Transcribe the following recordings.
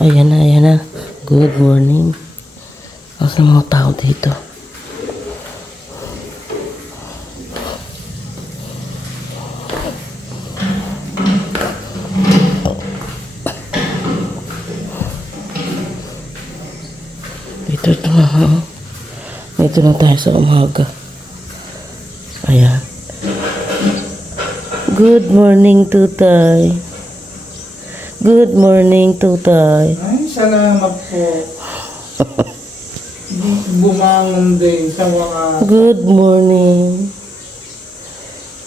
Ayan na, ayan na. Good morning. Asa mga tao dito? Dito na tayo sa umaga. Ayan. Good morning, Tutay. Good morning, Tutay. Ay, salamat po. Bumangon din sa mga... Good morning.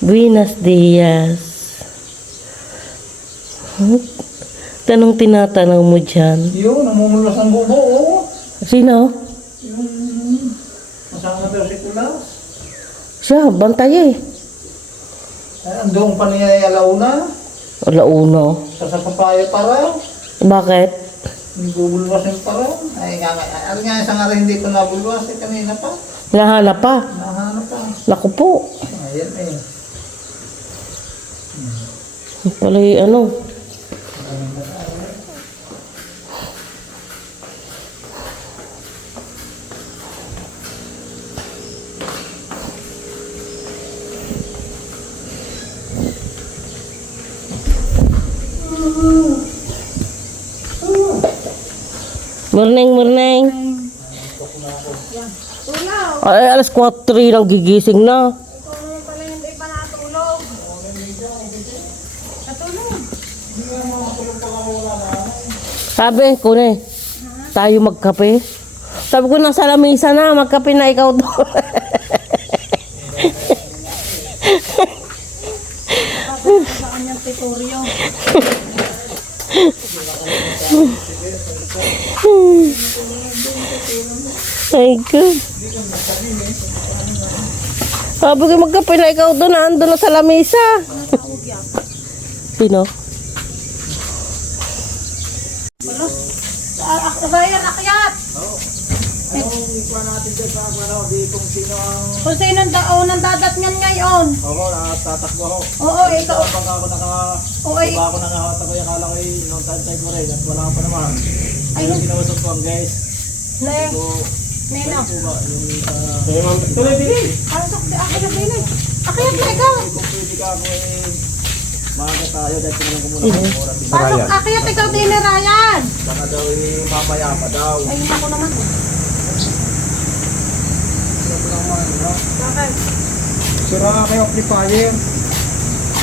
Buenos dias. Tanong tinatanong mo dyan. Yun, namumulas ang bubo, oh. Sino? Yung... Masama daw si Kulas. Siya, bantay eh. Ay, andong pa niya alauna. Alauna. Sa papaya para. Bakit? Bubulwas yung para. Ay, ano nga isang araw hindi ko nabulwas eh, kanina pa. Nahanap pa. Nahanap pa. Naku po. Ayan eh. Palay ano. Morning, morning. Ay, alas 4 lang gigising na. Ikaw naman pala hindi pa natulog. Natulog. Sabi ko na tayo magkape. Sabi ko nasa lamesa na, magkape na ikaw doon. Bakit sa kanyang titoryo? Ay God. Sabi ko magkape na ikaw doon, ando na sa lamesa. Sino? Ryan, akyat! Kung sino unang dadatngan ngayon? Ako, natatakbo ako. Oo, ikaw. Pag ako Oo, eh. ako nakahata ko yung akala ko yung long time ko rin at wala ka pa naman. Ay, Yung kinawasok ko ang guys. Ne. So, Neno. po ba yung tuloy din. Pasok di akyat din eh. Akyat na ikaw. Kung pwede ka ako maaga tayo dahil sinalang ko muna ang oras. Pasok akyat ikaw din ni Ryan. Baka daw mamaya pa daw. Ay, ako naman. Bakit? Sira kayo amplifier.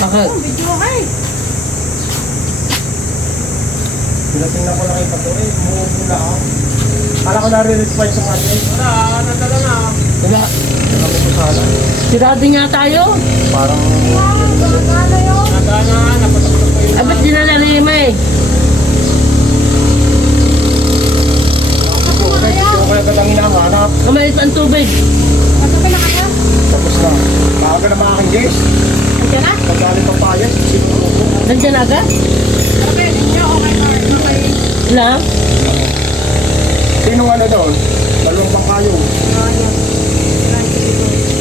Bakit? Oh, video ka eh. Pinatingnan ko lang yung patuloy. Mumula ako. Kala ko nare-read pa yung sa kanya. Wala, nandala na. Wala. Wala ko po sana. Sirado nga tayo. Parang... Gagana yun. Nagana, napatakot ko yung... Ah, ba't di na narima eh? Hindi ko kaya lang hinahanap. Kamalit ang tubig. Magkape na kaya? Tapos na. Maaga na mga aking guys. Andiyan na? Pagkalit ang payas. Sinuro ko. Nandiyan agad? Okay, hindi okay na. Okay. Lang? Sinong ano doon? Dalawang bang kayo? Ryan.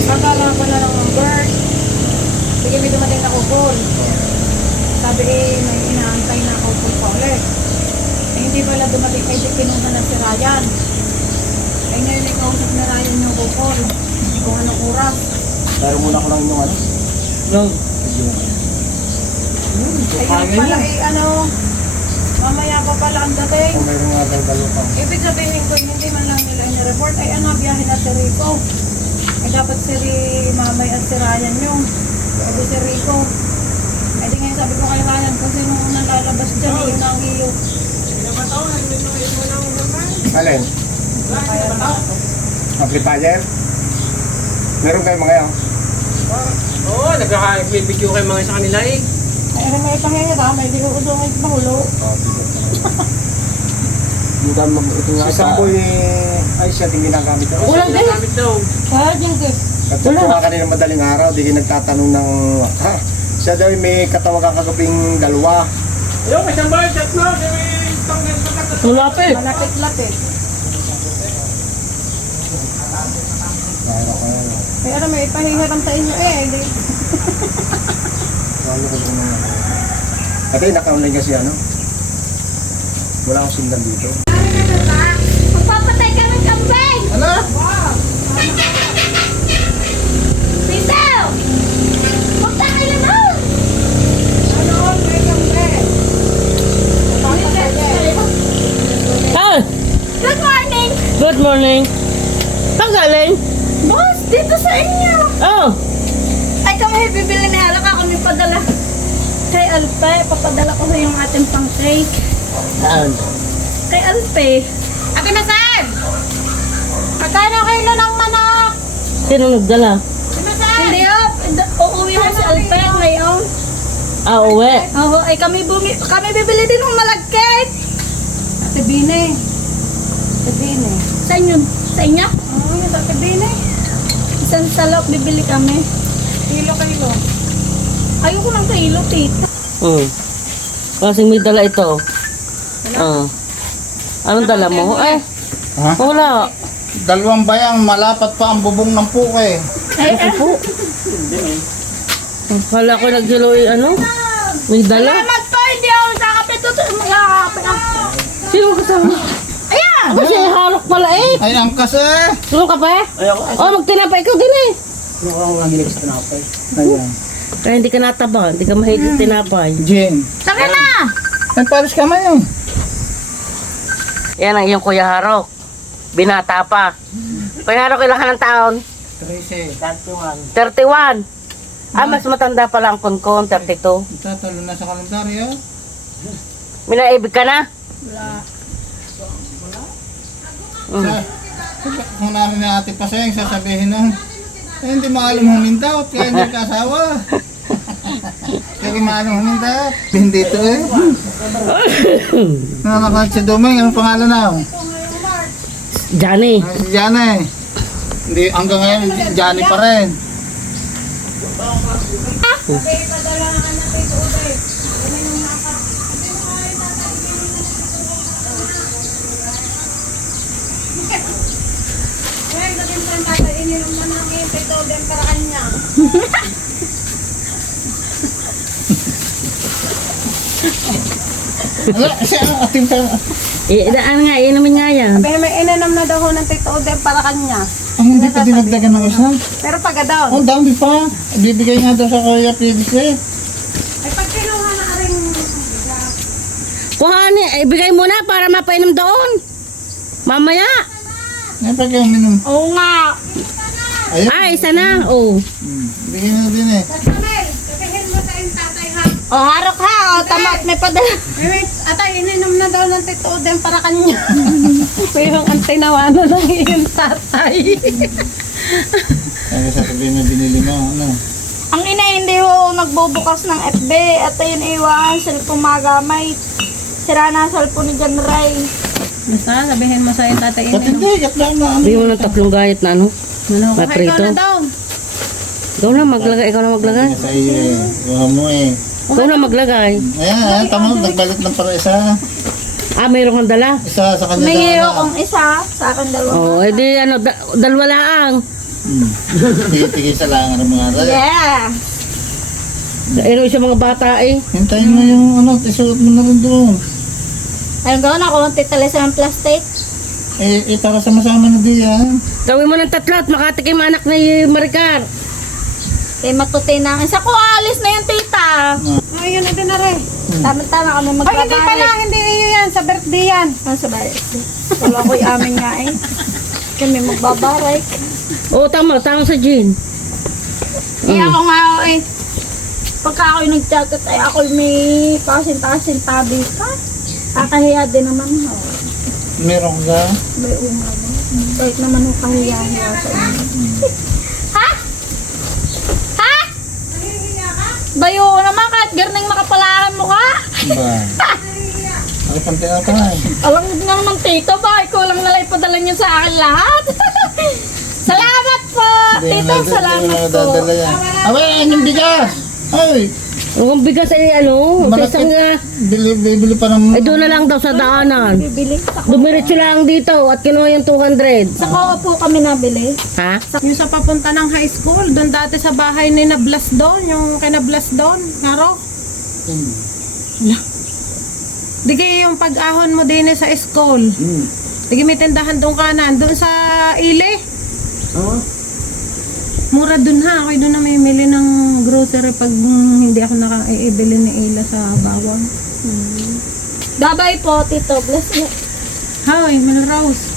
Pagkala ko na lang ng bird. Sige, may dumating na kupon. Sabi may inaantay na kupon pa ulit. Eh, hindi pala dumating. Eh, pinunta na si Ryan. Eh, ngayon ay kausap na Ryan yung kupon. Kung anong oras. Pero muna ko lang yung ano. No. Ayun pala ano, mamaya pa pala ang dating. Kung mayroong nga dalawa pa. Ibig sabihin ko, hindi man lang nila report ay ano, biyahe na si Rico. Ay dapat si Mamay at si Ryan yung. Sabi si Rico. Ay di ngayon sabi ko kay Ryan, kung sino unang lalabas dyan, yun ang iyo. Alin? Kaya tao. Amplifier? Meron kayo mga yan? Oo, nagkaka-video kayo mga sa kanila eh. Ay ano may pangyayara, may di ko udong mahulo. Si Samboy ay siya din ginagamit daw. Ulang din. Gamit daw. Kaya dyan ko. At sa mga kanina madaling araw, di nagtatanong ng siya daw may katawag kagabing dalawa. Ayun, may sambal, chat na. May Wala pa eh. Malapit-lapit. Ay ano may pahihiram sa inyo eh. Hindi. At ay naka-online kasi ano. Wala akong signal dito. Magpapatay ka ng kambing! Ano? Tito! Magpatay na mo! Ano? May kambing. Ah, Good morning! good morning. Saan galing? Boss, dito sa inyo! Oh, Ay, kami bibili ni Alak. Ako may padala. Kay Alpe, papadala ko sa yung ating pang-cake. saan? Kay Alpe. Ate na saan? Magkano kilo ng manok? Sino nagdala? Hindi uuwi ko si Alpe ngayon. Ah, uwi. Oo, ay kami bibili din ng malagkit. Ate Bine. Ate Bine. Sa inyo? Sa inyo? Oo, yun Ate Bine. Isang salok bibili kami. Kilo. Ayoko ng kilo, tita. Kasing may dala ito. Ah. Anong dala mo? Eh, Ha? wala. Dalawang bayang, malapat pa ang bubong ng puke. Kala ko nagsiloy, ano? May dala. Salamat po, hindi ako nakakapit. Makakapit ako. Sino kasama? Ayan! Kasi harok pala eh. Ay, ang kasi. Sino ka pa? Oh, magtinapay ko din eh. Ano ko ang hilig sa tinapay? Ayan. Kaya hindi ka nataba, hindi ka mahilig tinapay. Jen. Saka na! Ay, paris ka man yun. Yan ang iyong Kuya Harok. Binata pa. Kuya Harok, ilang ka ng taon? 13. 31. 31. Ah, mas matanda pala ang konkon, 32. Tatalo na sa kalendaryo. May naibig ka na? Sa, kung namin na ate Paseng, sasabihin nun, eh, hindi maalam humindaw, kaya hindi ka asawa. Kaya maalam humindaw. Hindi ito eh. Nakakakit si Domeng, anong pangalan na? Johnny. Si Jana eh. Hindi, hanggang ngayon, Johnny pa rin. Ano, siya ang ating Daan nga, inumin nga yan. May inanam na daw ho ng tito Odem para kanya. hindi pa dinagdagan ng isa. Pero pagka daw. Ang dami pa. Bibigay nga daw sa Kuya Felix eh. Ay pag kinuha na rin. Kuhani, ibigay mo na para mapainom doon. Mamaya. Ngayon pa kayo minum. Oo nga. Ayun. Ah, isa na. Oh. Bigay na din eh. O harok ha. O tamat may padala. Wait, atay ininom na daw ng tito Odem para kanya. Pero ang tinawanan ng iyong tatay. Kaya sasabihin na binili mo. Ano? Ang ina hindi ho nagbubukas ng FB at ayun iwan, cellphone magamay. Sira na ang cellphone ni John Ray. Basta sabihin mo sa yung tatay Ba't hindi? Gatla na. Bigyan mo ng 3 gayat na ano. Maprito. daw. Ikaw na maglagay, ikaw na maglagay. Sa iyo eh. Kuha mo eh. Ikaw na maglagay. Ayan, tama. Nagbalit lang para isa. Ah, mayroon kang dala. Isa sa kanya May hero na. kong isa, sa akin dalawa. Oh, edi ano, dalawa lang. Tigil sa langan ng mga ray. Yes! Ano siya mga bata eh. Hintayin mo yung ano, isuot mo na rin doon. Ayun gawin ako, titalisan ng plastic. Eh, para sama-sama na diyan. Gawin mo ng 3 at makatikim anak ni Maricar. Kaya matutin na. Isa ko alis na yung tita. Ayun na din na rin. Tama-tama kami Ay, hindi pala. magbabayad. Hindi iyo yan. Sa birthday yan. Ah, sa bayad. Wala ko'y amin nga eh. Kami magbabaray. Oo, tama sa gin. Eh ako nga eh. Pagka ako'y nag-jacket ay ako'y may pasin-tasin tabi pa. Kakahiya din naman ho. Meron ka. May uma mo. Kahit naman ho kahiya-hiya sa inyo. Ha? Ha? Bayo ko naman kahit garning makapalahan mo ka. Ba? Ay, pantina ka na eh. Alam mo naman tito ba? Ikaw lang nalang ipadala niyo sa akin lahat. Salamat po! Tito, salamat po. Dadala yan. Abay, yung bigas! Ay! Ang bigas ay ano, sa Malaki. isang, Bili pa ng... ay doon na lang daw sa daanan. Bibili. Sa Dumiretso lang dito at kinuha yung 200. Sa po kami nabili. Ha? Yung sa papunta ng high school, doon dati sa bahay ni Nablas doon, yung kay Nablas doon, Ngaro. Di kayo yung pag-ahon mo din sa school. Di kayo may tindahan doon kanan. Doon sa Ile. Oo. Mura doon ha. Ako doon na may mili ng grocery pag hindi ako nakaibili ni Ila sa bawang. Babay po, Tito. Bless you. Hoy, Melrose.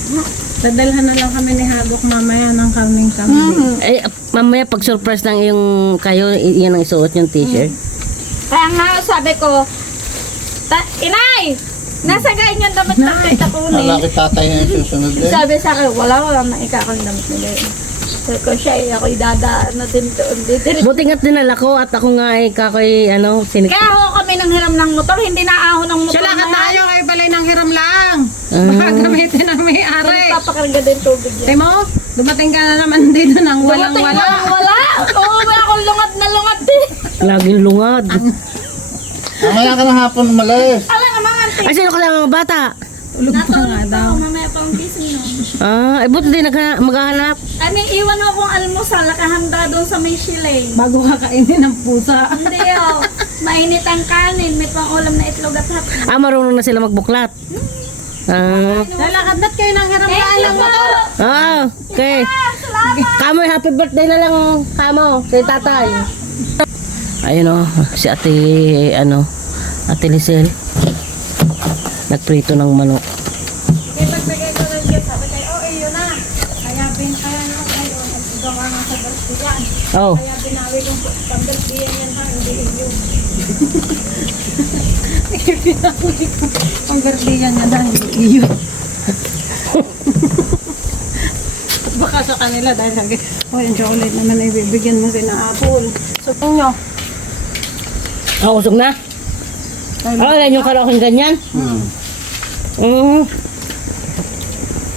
Dadalhan na lang kami ni Hagok mamaya ng karning kambing. Eh, mamaya pag surprise ng yung kayo, yan ang isuot yung t-shirt. Kaya nga, sabi ko, Inay! Nasa ganyan damit ng tita ko Malaki tatay na yung susunod eh. Sabi sa akin, wala na ikakang damit nila yun. Sabi ko siya, ako'y dadaan na din doon. Buti nga't dinala ko at ako nga ay kakoy, sinik... Kaya ako kami nang hiram ng motor, hindi na ahon ng motor. Sila ka na tayo kay balay ng hiram lang. Ah. Baka gamitin ang may-ari. Papakarga din tubig yan. Timo, dumating ka na naman dito ng walang-wala. Wala. Oo, ba akong lungat na lungat din. Laging lungad. Mamaya ka ng hapon umalis. Alam naman, auntie. Ay, sino ka lang mga bata? Tulog pa nga daw. Mamaya pang gising nun. Ah, buti din maghahanap. Ano, iwan mo akong almusal, nakahanda doon sa may shilay. Bago kakainin ng pusa. Hindi oh, mainit ang kanin, may pang-ulam na itlog at hap. Ah, marunong na sila magbuklat. Ah, Lalakad ba't kayo ng hiram Thank you lang po. mo? okay. Salamat. Kamoy, happy birthday na lang kamo, kay tatay. Ayun si ate, ate Lisel. Nagprito ng manok. Kaya pagbigay ko ng gift, sabi kayo, yun na. Kaya naman kayo, gawa nga sa birthday. Oh, Kaya binawi kong pag-birthday yan ha, hindi yun. Ang birthday yan na hindi yun. Baka sa kanila dahil sabi, yung chocolate naman ay bibigyan mo sila apple. So, nyo. usog na? Yan yung karaoke ganyan?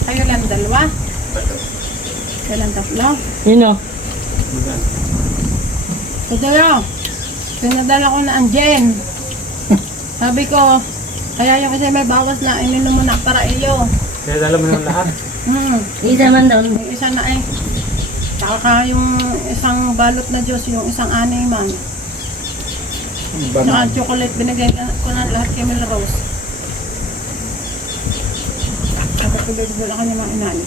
Kayo lang dalawa. Kayo lang tatlo. Yun So, tayo. Pinadala ko na ang Jen. Sabi ko, kaya yung kasi may bawas na, ininom mo na para iyo. Kaya dala mo ng lahat. Isa man daw. Yung isa na eh. Tsaka yung isang balot na Diyos, yung isang anay man. Tsaka chocolate, binigay ko na lahat kay Melrose. Sabi ko, bibigyan ka niya mga inani.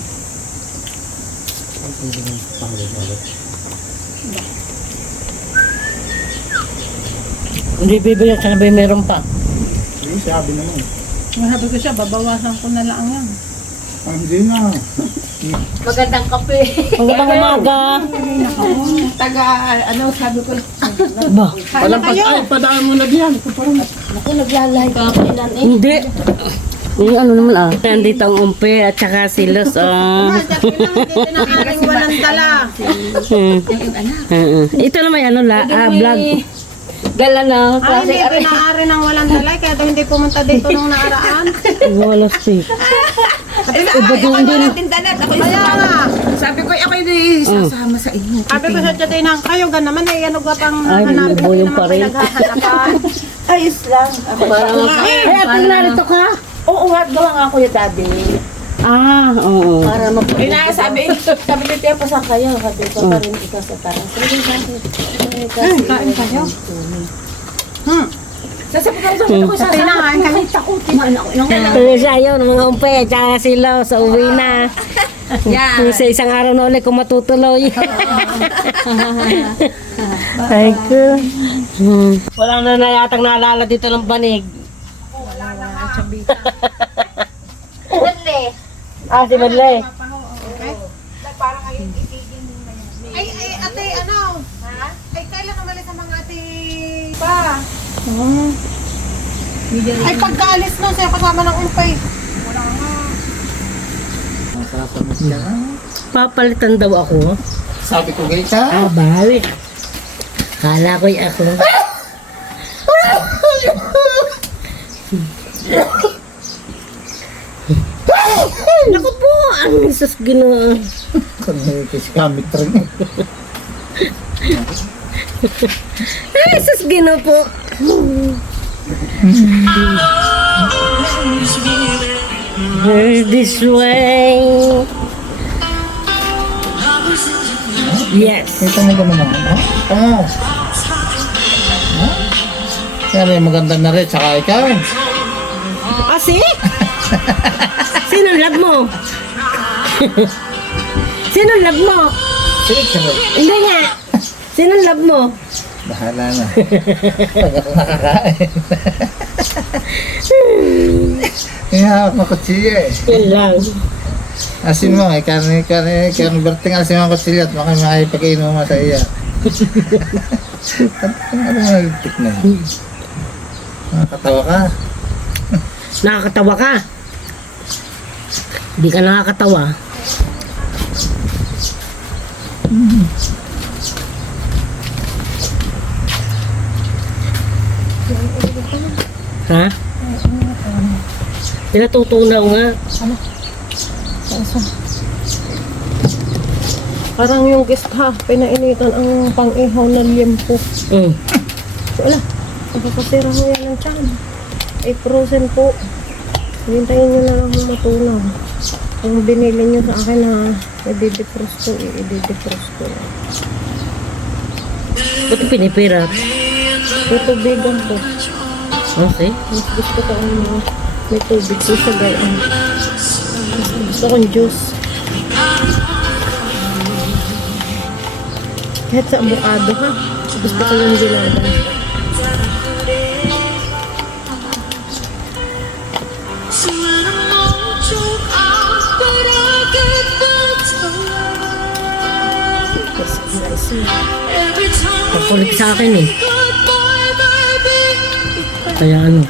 Hindi bibigyan ka na ba meron pa? Sabi naman. Sabi ko siya, babawasan ko na lang yan. Hindi na. Magandang kape. Magandang umaga. Sabi ko, Ba? Walang ay, padaan mo na diyan. ako naglalahi ka kailan eh. Hindi. Yung naman Nandito ang umpe at saka si Luz. Pinakaring walang dala. Ito naman vlog. Dala na Ay, hindi pinaari ng walang dala, kaya daw hindi pumunta dito nung nakaraan. Wala si. Ako natin dalat. Ako Kaya nga. Sabi ko, ako hindi sasama sa inyo. Sabi ko sa Titinang, kayo ga naman eh, ano ga pang Ay, hanapin bubo yung naman pa rin. pinaghahanapan. Ayos lang. Ay, ate, narito ka? Oo nga, gawa nga ko yung daddy. Ah, oo. Para sabi ni Tia, pasan kayo. Kasi ko pa rin ikaw sa taras. Kain kayo? Sasabitan ko sa Titinang, kain kayo. takutin mo ako. Tuloy siya yun, mga umpe at saka si Luz. Uwi na. Yeah. Sa isang araw na ulit kung matutuloy. Ay ko. Wala na yatang naalala dito ng banig. Dali. Si Madlay. Ay, ate, ano? Ay, kailan umalis sa mga ate? Pa. Ay, pagkaalis nun, siya kasama ng umpay. Papalitan daw ako. Sabi ko gay ka. Balik. Kala ko'y ako. Naku po, ang isus Ginoo. Kung may kiskamit rin. Ay, isus Ginoo po. This way. Yes. Ito mo naman ako. Kaya rin maganda na rin. Tsaka ikaw. See? Sino love mo? Sino love mo? Sige, sige. Hindi nga. Sino love mo? Bahala na. Pag ako nakakain. Hihawak na kutsilyo eh. Yan lang. Asin mo, karne berting asin mo ang kutsilyo at makipag-inom mo sa iya. Ano mo nalitik na yun? Nakakatawa ka. Nakakatawa ka. Hindi ka nakakatawa. Ha? Pinatutunaw nga. Parang yung guest ha, pinainitan ang pang-ihaw na liempo. Mm. Wala, napapasira mo yan ng tiyan. Ay, frozen po. Hintayin nyo na lang kung matunaw. Kung binili nyo sa akin na i-defrost ko, i-defrost ko. Ba't pinipirat? Tutubigan po. Okay. Mas gusto ko ang may tubig ko sa gayaan. Mas gusto kong juice. Kahit sa avocado ha. Gusto ko yung ginada. Pakulit sa akin eh. Kaya ano.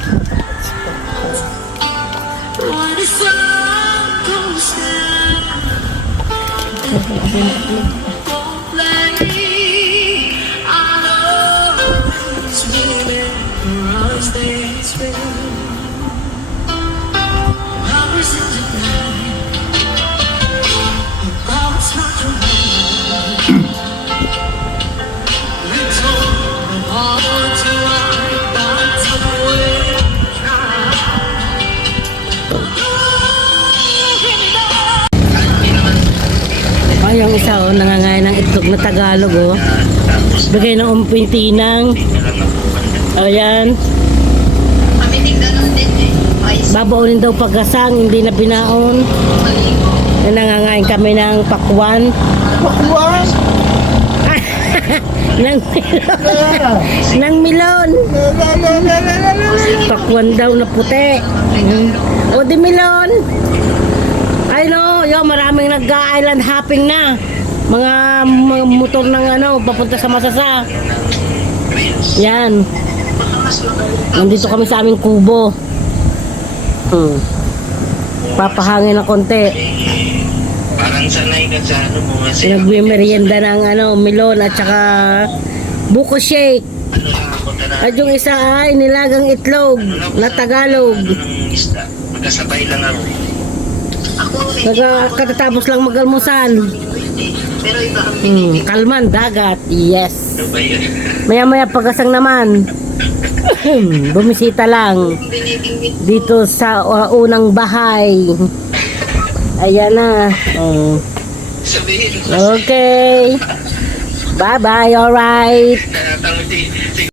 Ay, yung isa oh, nangangaya ng itlog na Tagalog oh. Bigay ng umpintinang. Ayan. Babaunin daw pagkasang, hindi na binaon. Nangangain kami ng pakwan. Pakwan! ng milon. Pakwan daw na puti. O di milon. I know, yo, maraming nag-island hopping na. Mga motor ng ano, papunta sa Masasa. Yan. Nandito kami sa aming kubo. Papahangin na konti. Parang sanay ka sa ano mo kasi Nagmimerienda ng ano, melon at saka buko shake. ano lang ako talaga At yung isa ay nilagang itlog na Tagalog. ng isda. Magkasabay lang ako. Katatapos lang mag-almusal. Pero iba ang Kalman, dagat. Yes. ano ba yun? Maya-maya pagkasang naman. Bumisita lang. Dito sa unang bahay. Ayan na. Sabihin, Okay. Bye-bye. Alright. tatangti.